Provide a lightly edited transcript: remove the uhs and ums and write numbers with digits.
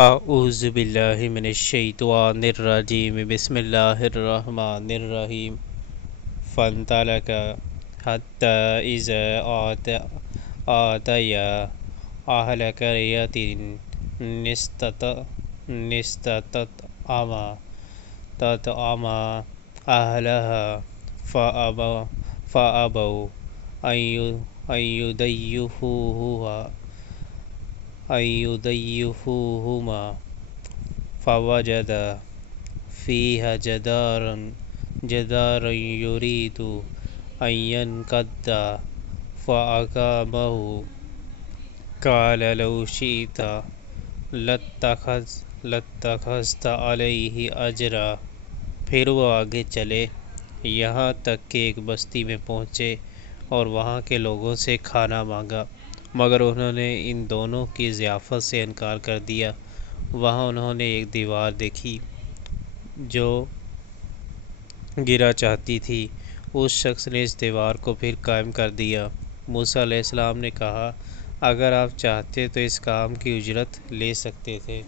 اعوذ باللہ من الشیطان الرجیم بسم اللہ الرحمن الرحیم فانطلق حتی اذا آتیا اہل قریۃ نستطعما اہلہا فابوا ان یضیفوہما فوجدا فیہا جدارا یرید ان ینقض فأقامہ قال لو شئت لاتخذت علیہ اجرا۔ پھر وہ آگے چلے یہاں تک کہ ایک بستی میں پہنچے اور وہاں کے لوگوں سے کھانا مانگا، مگر انہوں نے ان دونوں کی ضیافت سے انکار کر دیا۔ وہاں انہوں نے ایک دیوار دیکھی جو گرا چاہتی تھی، اس شخص نے اس دیوار کو پھر قائم کر دیا۔ موسیٰ علیہ السلام نے کہا، اگر آپ چاہتے تو اس کام کی اجرت لے سکتے تھے۔